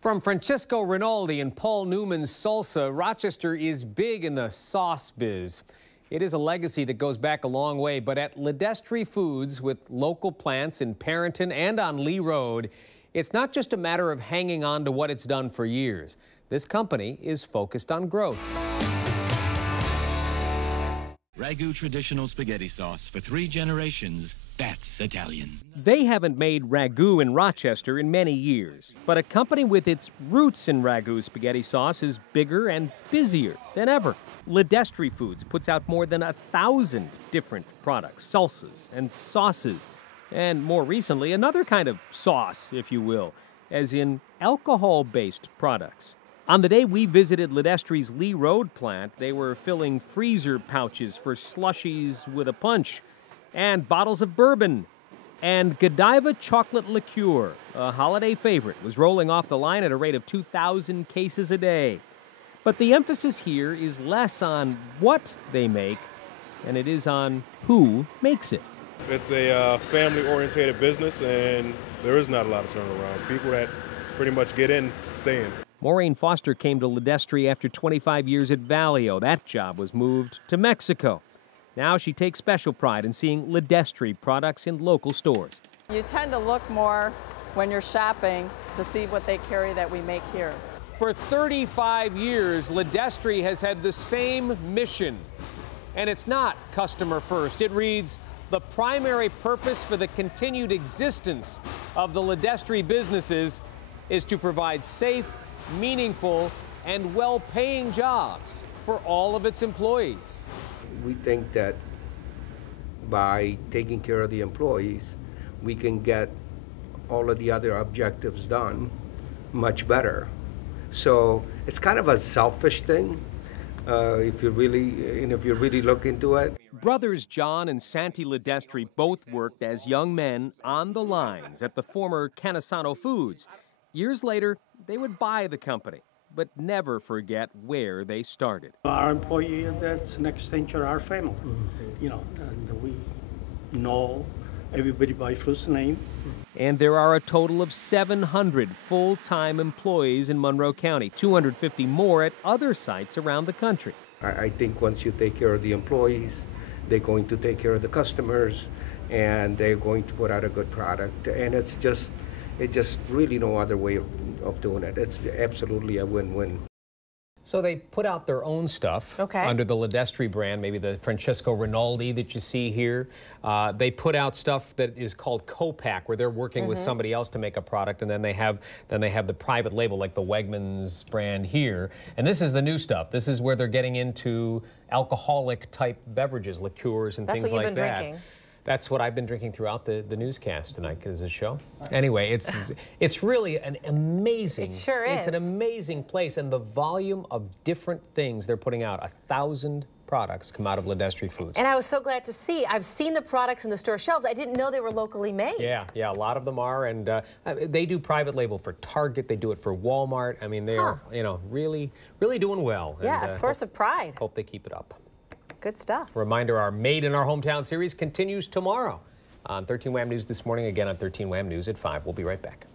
From Francesco Rinaldi and Paul Newman's salsa, Rochester is big in the sauce biz. It is a legacy that goes back a long way, but at LiDestri Foods, with local plants in Perrington and on Lee Road, it's not just a matter of hanging on to what it's done for years. This company is focused on growth. Ragu traditional spaghetti sauce for 3 generations. That's Italian. They haven't made ragu in Rochester in many years, but a company with its roots in ragu spaghetti sauce is bigger and busier than ever. LiDestri Foods puts out more than 1,000 different products, salsas and sauces, and more recently, another kind of sauce, if you will, as in alcohol-based products. On the day we visited LiDestri's Lee Road plant, they were filling freezer pouches for slushies with a punch, and bottles of bourbon. And Godiva chocolate liqueur, a holiday favorite, was rolling off the line at a rate of 2,000 cases a day. But the emphasis here is less on what they make, and it is on who makes it. It's a family-oriented business, and there is not a lot of turnaround. People that pretty much get in, stay in. Maureen Foster came to LiDestri after 25 years at Valio. That job was moved to Mexico. Now she takes special pride in seeing LiDestri products in local stores. You tend to look more when you're shopping to see what they carry that we make here. For 35 years, LiDestri has had the same mission. And it's not customer first. It reads, the primary purpose for the continued existence of the LiDestri businesses is to provide safe, meaningful, and well-paying jobs for all of its employees. We think that by taking care of the employees, we can get all of the other objectives done much better. So it's kind of a selfish thing, if you really look into it. Brothers John and Santi LiDestri both worked as young men on the lines at the former Canisano Foods. Years later, they would buy the company, but never forget where they started. Our employee, that's an extension of our family, you know, and we know everybody by first name. And there are a total of 700 full-time employees in Monroe County, 250 more at other sites around the country. I think once you take care of the employees, they're going to take care of the customers, and they're going to put out a good product. And it's just really no other way of doing it. It's absolutely a win-win. So they put out their own stuff under the LiDestri brand, maybe the Francesco Rinaldi that you see here. They put out stuff that is called co-pack, where they're working with somebody else to make a product, and then they have the private label, like the Wegmans brand here. And this is the new stuff. This is where they're getting into alcoholic type beverages, liqueurs and things like that. That's what you've been drinking. That's what I've been drinking throughout the newscast tonight, because it's a show. Anyway, it's really an amazing. It sure is. It's an amazing place, and the volume of different things they're putting out. 1,000 products come out of LiDestri Foods. And I was so glad to see. I've seen the products in the store shelves. I didn't know they were locally made. Yeah, a lot of them are, and they do private label for Target. They do it for Walmart. I mean, they are, really doing well. Yeah, and, a source of pride. Hope they keep it up. Good stuff. Reminder, our Made in Our Hometown series continues tomorrow on 13 Wham News this morning, again on 13 Wham News at 5. We'll be right back.